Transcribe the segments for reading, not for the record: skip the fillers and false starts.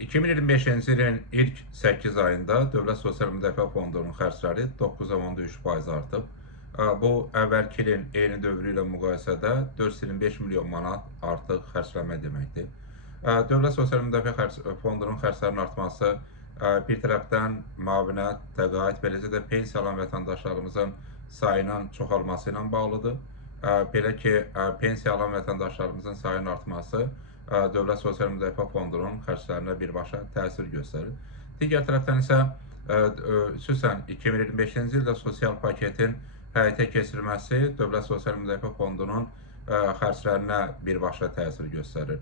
2025-ci ilin ilk 8 ayında Dövlət Sosial Müdafiə Fondunun xərcləri 9,3% artıb. Bu, əvvəlki ilin eyni dövrü ilə müqayisədə 425 milyon manat artıq xərclənmə deməkdir. Dövlət Sosial Müdafiə Fondunun xərclərinin artması bir tərəfdən müavinət, təqaüd, beləcə də pensiya alan vətəndaşlarımızın sayının çoxalması ilə bağlıdır. Belə ki, pensiya alan vətəndaşlarımızın sayının artması Dövlət Sosial Müdafiə Fondunun xərclərinə birbaşa təsir göstərir. Digər tərəfdən isə xüsusən 2025-ci ildə sosial paketin həyata keçirilməsi Dövlət Sosial Müdafiə Fondunun xərclərinə birbaşa təsir göstərir.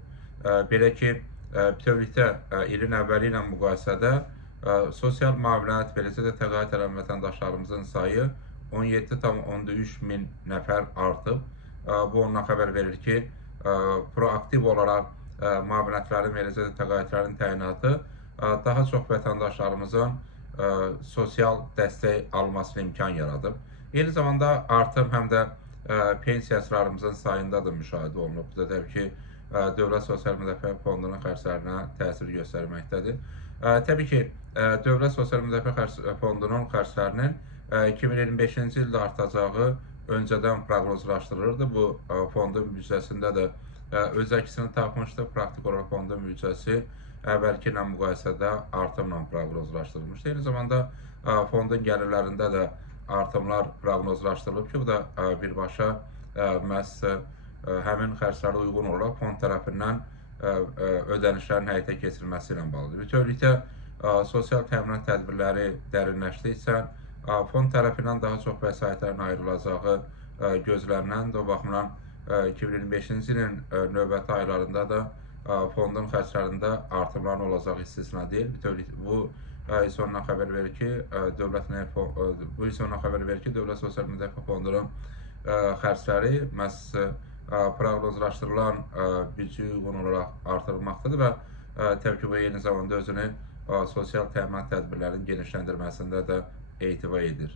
Belə ki, bütövlükdə ilin əvvəli ilə müqayisədə sosial müavinət, beləcə də təqaüd edən vətəndaşlarımızın sayı 17,3 min nəfər artıb. Bu ondan xəbər verir ki, proaktiv olaraq müavinətlərin, eləcə də təqaüdlərin təyinatı daha çox vətəndaşlarımızın sosial dəstək almasına imkan yaradıb. Eyni zamanda artım həm də pensiyacılarımızın sayında da müşahidə olunub. Bu da təbii ki, Dövlət Sosial Müdafiə Fondunun xərclərinə təsir göstərməkdədir. Təbii ki, Dövlət Sosial Müdafiə Fondunun xərclərinin 2025-ci ildə artacağı öncədən proqnozlaşdırılırdı. Bu, fondun büdcəsində də öz əksini tapmışdı. Praktik olaraq fondun büdcəsi əvvəlki ilə müqayisədə artımla proqnozlaşdırılmışdı. Eyni zamanda fondun gəlirlərində də artımlar proqnozlaşdırılıb ki, bu da birbaşa məhz həmin xərclərə uyğun olaraq fond tərəfindən ödənişlərin həyata keçirilməsi ilə bağlıdır. Bütövlükdə sosial təminat tədbirləri dərinləşdikcə fond tərəfindən daha çox vəsaitlərin ayrılacağı gözləniləndir. O baxımdan 2025-ci ilin növbəti aylarında da fondun xərclərində artımların olacağı istisna deyil. Bu isə ondan xəbər verir ki, Dövlət Sosial Müdafiə Fondunun xərcləri məhz proqnozlaşdırılan büdcəyə uyğun olaraq artırılmaqdadır və təbii ki, bu eyni zamanda özünü sosial təminat tədbirlərinin genişləndirməsində də etibar edir.